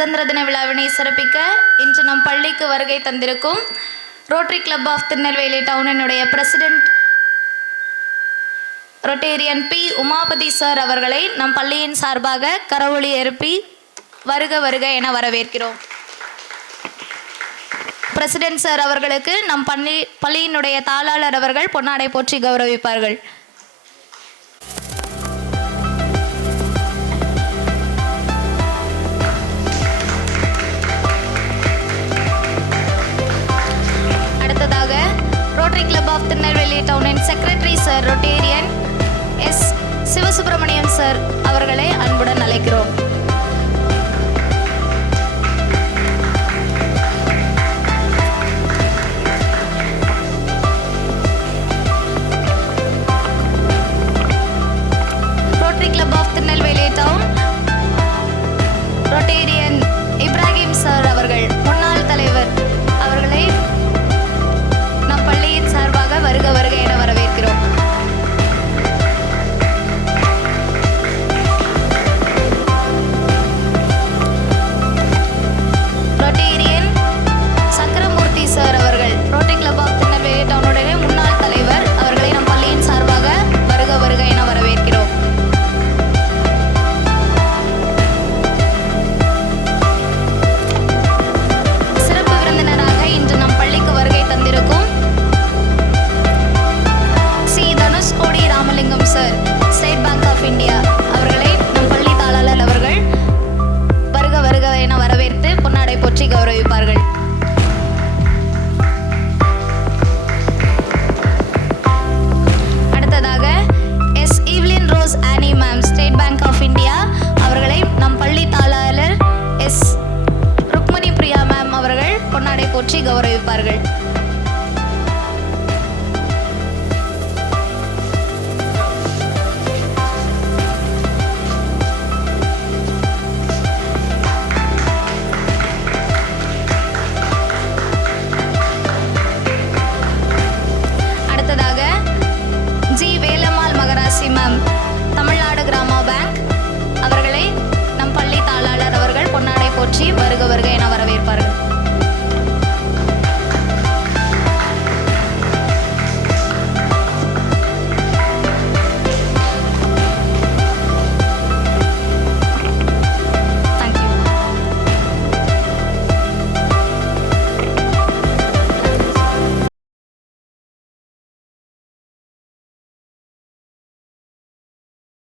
சுதந்திர தின விழாவினை சிறப்பிக்க இன்று நம் பள்ளிக்கு வருகை தந்திருக்கும் ரோட்டரி கிளப் ஆஃப் திருநெல்வேலி டவுனினுடைய president rotarian P Umapathi sir அவர்களை நம் பள்ளியின் சார்பாக கரவொலி எழுப்பி வருக வருக என வரவேற்கிறோம். பிரசிடென்ட் சார் அவர்களுக்கு நம் பள்ளியினுடைய தாளாளர் அவர்கள் பொன்னாடை போற்றி கௌரவிப்பார்கள். அடுத்ததாக ரோட்டரி கிளப் ஆஃப் திருநெல்வேலி டவுனின் செக்ரட்டரி சார் ரொட்டேரியன்